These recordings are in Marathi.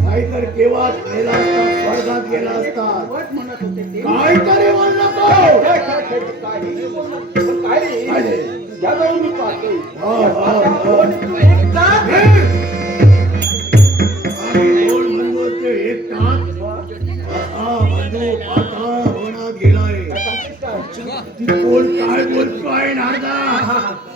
काहीतरी केव्हा गेला असता, स्वर्गात गेला असता. काहीतरी बोल नको. कोण काय बोलतोय नारदा?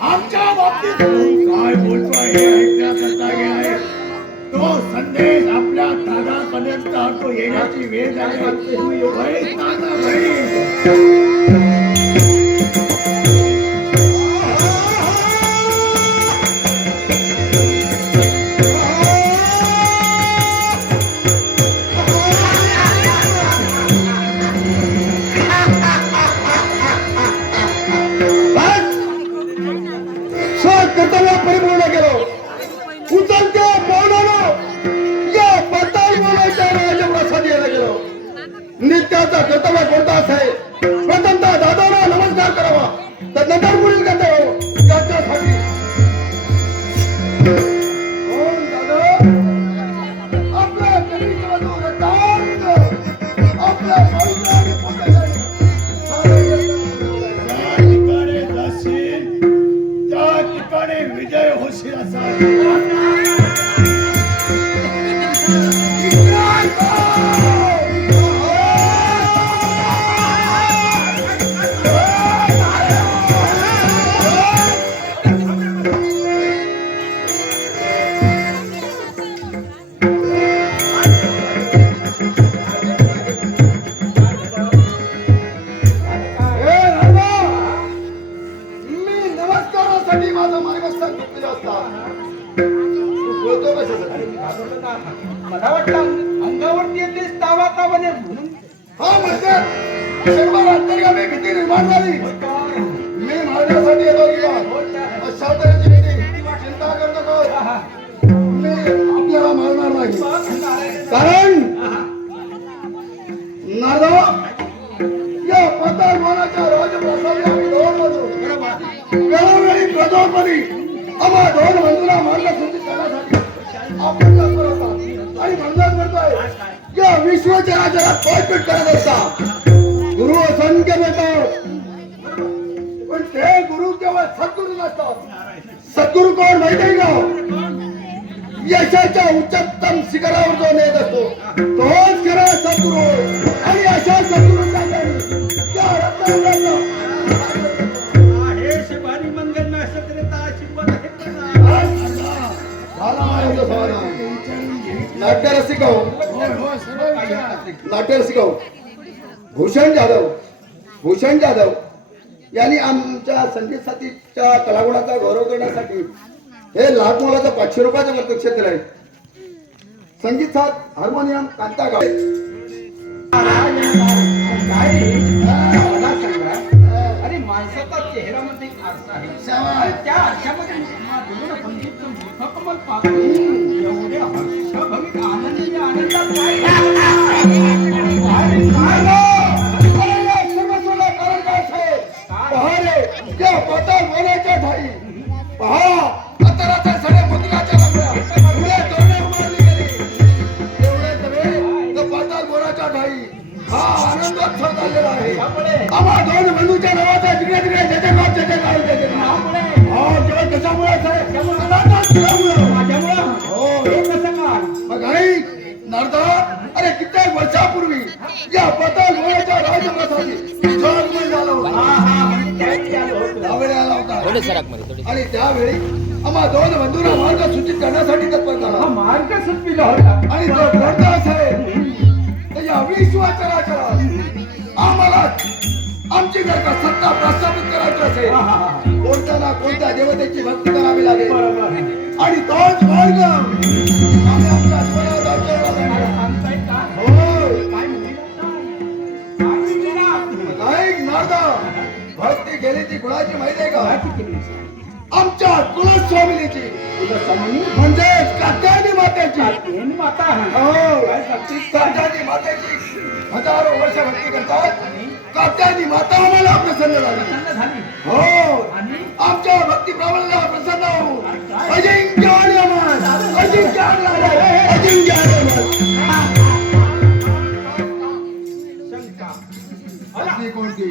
आमच्या बाबतीत काय बोलतोय हे ऐकण्याकरता गेलाय. तो संदेश आपल्या दादापर्यंत तो येण्याची वेळ झाली. नारदा नित्याचा कर्तव्य कोणता आहे? प्रथमतः दादाला नमस्कार करावा, तदनंतर पुढील कर्तव्य त्याच्यासाठी. कोण दादा? आपल्या कधीच्या दूरतांत आपल्या पवित्राने पोटासाठी ठिकाणी जाशील त्या ठिकाणी विजय होशील असा मला वाटलं अंगावरती येतेस तावा तावाने म्हणून. हा म्हणजे अंतर्गामी भीती निर्माण झाली. मी मारण्यासाठी येतो किंवा अशा तऱ्हेची भीती चिंता करतो का? मी आपल्याला मारणार नाही. कारण नारदा या पताळवानाच्या राजप्रसादी आम्ही दोन बंधू वेळोवेळी प्रदोषपदी आम्हा दोन बंधूंना मार्गसूचित करण्यासाठी आपण तत्पर होता आणि मंगल करतोय. या विश्वचराचरात पायपीट करत असता गुरु असंख्य मिळतात, पण ते गुरु केवळ सद्गुरू नसतात. सद्गुरू कोण माहिती आहे का? यशाच्या उच्चतम शिखरावर जो नेत असतो तोच खरा सद्गुरू. आणि अशा सद्गुरूंच्या त्या रत्नांना हे शिवारी मंगल में असं करता आशीर्वाद नाट्यरसिक भूषण जाधव यांनी आमच्या संगीत साथीच्या कलागुणाचा गौरव करण्यासाठी हे लाख मोलाचं 500 रुपयाचं प्रत्यक्ष दिलंय. संगीत साथ हार्मोनियम कांता गाव. अरे माणसाचा चेहऱ्यामध्ये आरसा आहे, त्या आरशामध्ये कमल पाहतो. एवढे हर्षभवित आनंदी आनंदात आम्हा दोन बंधूच्या नावाचा जिकडे तिकडे जयजयकार जयजयकार जयजयकार कशामुळे मग ऐक नारदा, अरे कित्येक वर्षापूर्वी या पताल गोळ्याच्या राजप्रसादी त्यावेळी आला होता आणि त्यावेळी आम्हा दोन बंधूंना मार्ग सूचित करण्यासाठी तत्पर झाला. मार्ग सुचविला होता आणि तो कोणता आहे? या विश्वाचराचरात आम्हाला आमची जर का सत्ता प्रस्थापित करायची असेल कोणत्या ना कोणत्या देवतेची भक्ती करावी लागेल. आणि तोच मार्ग आम्ही आपल्या स्वरात आचरणात आणणार. ऐक नारदा, भक्ती गेली ती कुणाची माहिती आहे का? आमच्या कुलस्वामिनीची, म्हणजेच कात्यायनी मातेची. माता कात्यायनी मातेची हजारो वर्ष भक्ती करतात. कात्यायनी माता आम्हाला प्रसन्न झाली. हो, आमच्या भक्ती प्रबळाला प्रसन्न होऊन अजिंक्य आणि अमर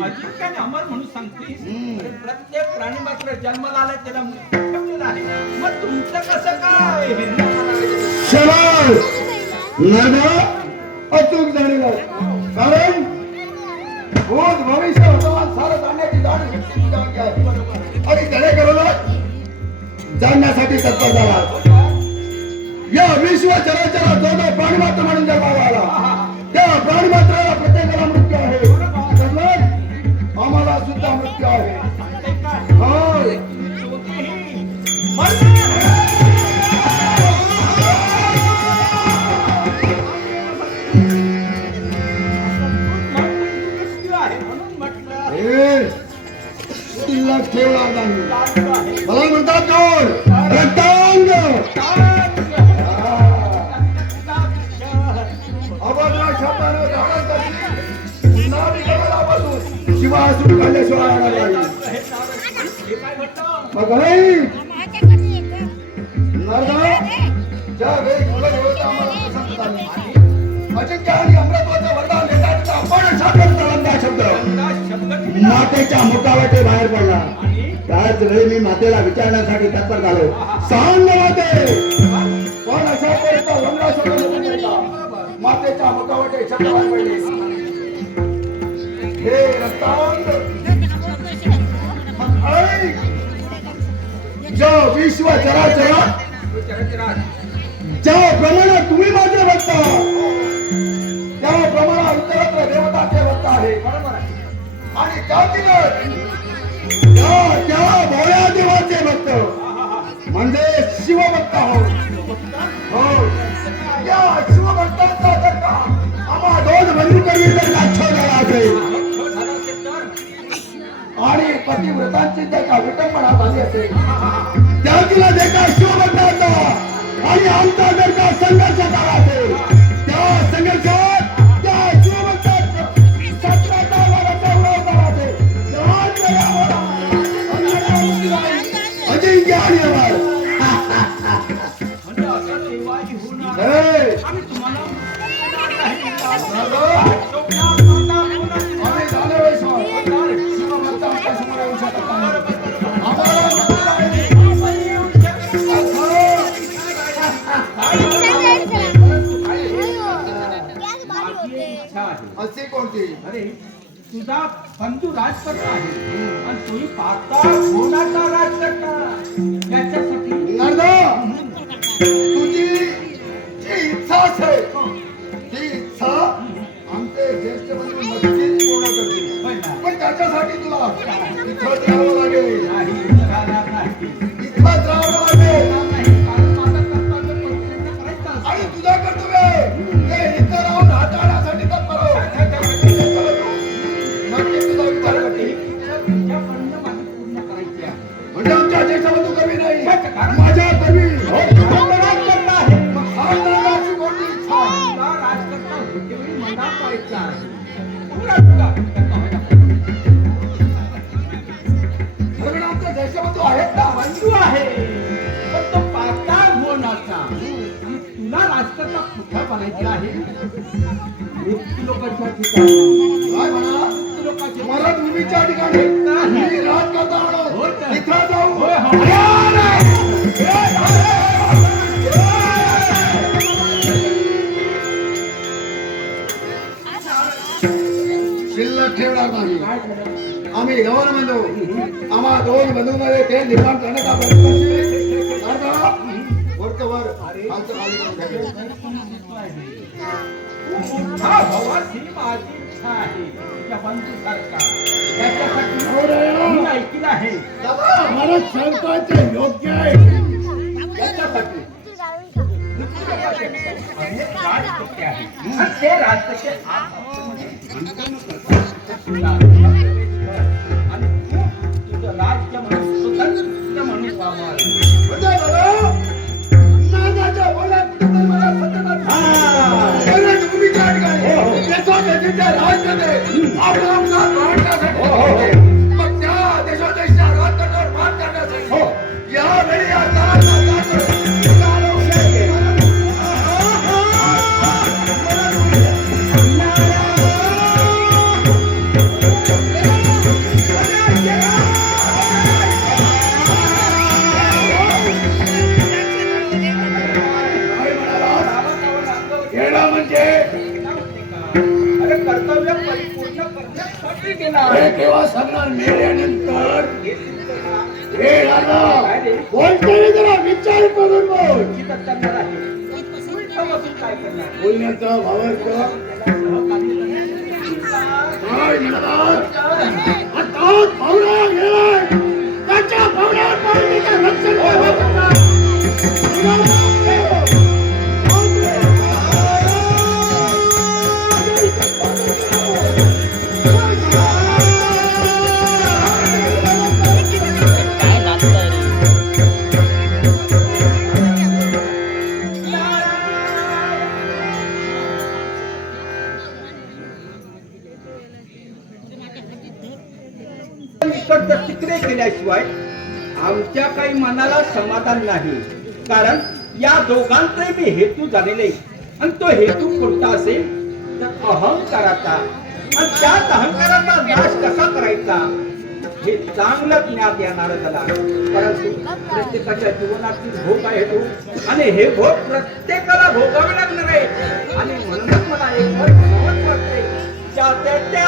अजिंक्याने अमर म्हणून सांगते प्रत्येक प्राणी मात्र जन्माला आला त्याला मृत्यू ठेवलेला आहे. मग तुमचं कसं काय शरद नर्दा अचूक जाणीव कारण भूत भविष्य वर्तमान सारं जाणण्याची जाणीव व्यक्ती तुझ्यामध्ये आहे आणि त्याने करून जाणण्यासाठी तत्पर झाला. या विश्व चराचरा जो जो प्राणीमात्र म्हणून जन्माला आला त्या प्राणीमात्राला प्रत्येकाला मृत्यू आहे. समजलं? आम्हाला सुद्धा मृत्यू आहे. होय. शिल्लक ठेवणार नाही. मला म्हणतात कोण रक्तांग अभद्र शब्दानं धारण करते नारी कमलापासून शिवासून काढल्याशिवाय येणार नाही. मग नाही नर्दा ज्या वेळी कुलदेवता आम्हाला पसंत झाली अजिंक्य आणि अमृतत्वाचं वरदान देतात आपण शास्त्रचा शब्द मातेच्या मुखावाटे बाहेर पडला. त्याच वेळी मी मातेला विचारण्यासाठी तत्पर झालो. सांग माते पण अशा तऱ्हेचा वंदा शब्द मातेच्या मुखावाटे शब्द बाहेर पडले. हे रक्तांग जो विश्व चराचरा ज्या प्रमाणात तुम्ही माझे भक्त त्या प्रमाणात इतरत्र देवताचे भक्त आहे. आणि त्यातीलच त्या भोळ्या देवाचे भक्त म्हणजे शिवभक्त आहोत. हो या शिवभक्तांचा जर का आम्हा दोन बंधूंकडे जर का छळ झाला असेल आणि पतिव्रतांची जर का विटंबना झाली असेल त्यातीला जर का शिवभक्तांचा आणि आमचा जर का संघर्ष झाला असेल त्या संघर्षात त्या शिवभक्तांचा सत्राचा वाराचा उडव झाला असेल अजिंक्य आणि अमर आम्ही तुम्हाला आम्ही झाले शिवभक्त आमच्या समोर येऊ शकत नाही. असे कोणते अरे तुझा बंधू राजकर्ता आहे आणि तुम्ही पाहता कोणाचा राजकर्ता याच्यासाठी नर्दा तुझी जी इच्छा असेल ती इच्छा आमचे ज्येष्ठ बंधू नक्कीच पूर्ण करतील. पण त्याच्यासाठी तुला इथंच राहावं लागेल. इथंच राहावं लागेल आणि तुझा कर्तव्य हे इथं राहून हाताळण्यासाठी तत्पर हो. नक्की तुझा विचार करते म्हणजे आमच्या ज्येष्ठ बंधू कमी नाही माझ्या कमी राजकर्ता आहे. मग हा नागाची कोणती इच्छा तुला राजकर्ता होते वेळी मला पाहायचा आहे. तुला खरं आमचे ज्येष्ठ बंधू आहेत ना बंधू आहे पण तो पाताळ होण्याचा आणि तुला राजकर्ता कुठं बनायचे आहे. मृत्यू लोकांच्या ठिकाणी काय म्हणा मृत्यू लोकांचे मरणभूमीच्या ठिकाणी मी राजकर्ता म्हणून इथं जाऊ होय, होय. शिल्लक ठेवणार नाही. आम्ही दोन बंधू आम्हा दोन बंधूमध्ये ते निर्माण करण्याचा प्रयत्न वरतवर खालचं खाली करून घ्यायचं. हा भवास ही माझी इच्छा आहे त्या बंधूसारखा त्याच्यासाठी मी ऐकलं आहे. मला सांगताचे योग्य आहे. त्याच्यासाठी राजकर्ते आहे आणि ते राजकर्ते आणि तू तुझं राज्य म्हणून स्वतंत्र म्हणून वावर. नागाच्या बोलात कुठेतरी मला सतत भूमीच्या ठिकाणी देशोदेशीच्या राजकारणे आपला आमचा काढण्यासाठी मग त्या देशोदेशीच्या राजकारणावर मात करण्यासाठी यावेळी या कुठे गेला हे केव्हा सांगणार मेल्यानंतर? हे सुचना. हे राजा काय रे? बोलताना जरा विचार करून बोल. चिंता करणार आहे उलट बसून काय करणार बोलण्याचा भावार्थ काय म्हणालात? आता पाहुणा गेलाय, त्याच्या पाहुण्यावर पाहुण्याचं रक्षण करायचं. इकडचं तिकडे केल्याशिवाय आमच्या काही मनाला समाधान नाही. कारण या दोघांचे बी हेतू झालेले आणि तो हेतू कोणता असेल तर अहंकाराचा. आणि त्याच अहंकाराचा नाश कसा करायचा हे चांगलं ज्ञात येणार झाला. परंतु प्रत्येकाच्या जीवनातील भोग आहे तो आणि हे भोग प्रत्येकाला भोगावे लागणार आहे. आणि म्हणूनच मला एक महत्व वाटते त्या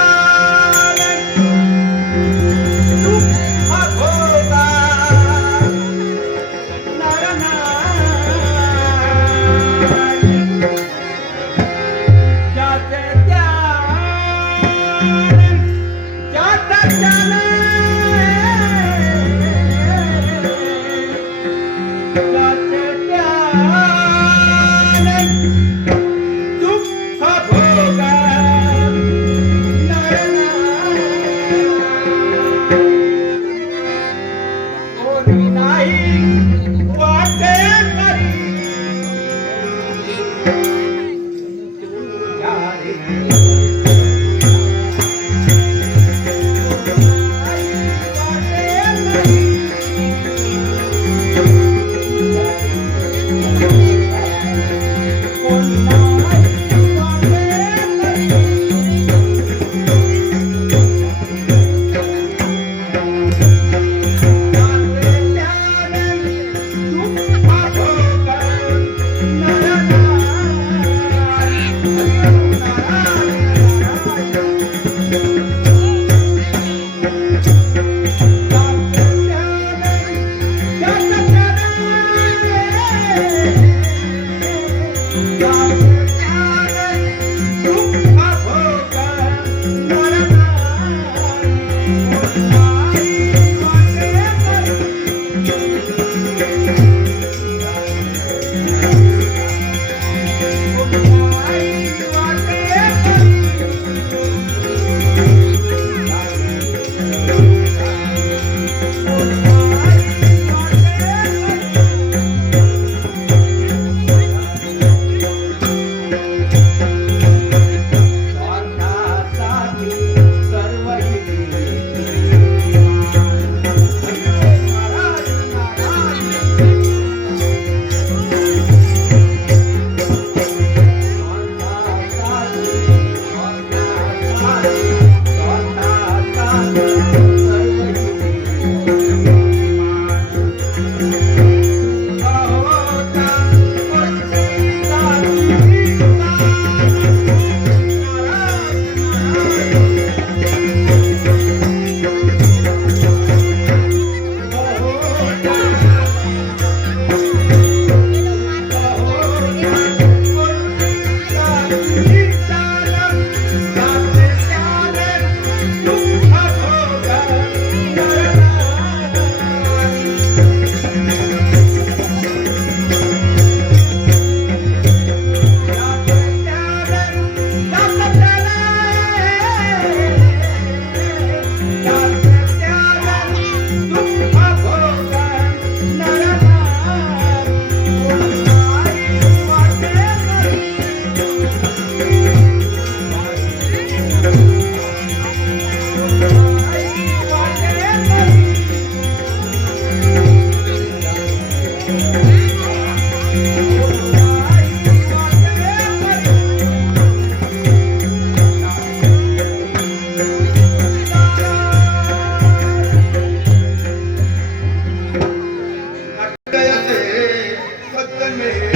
में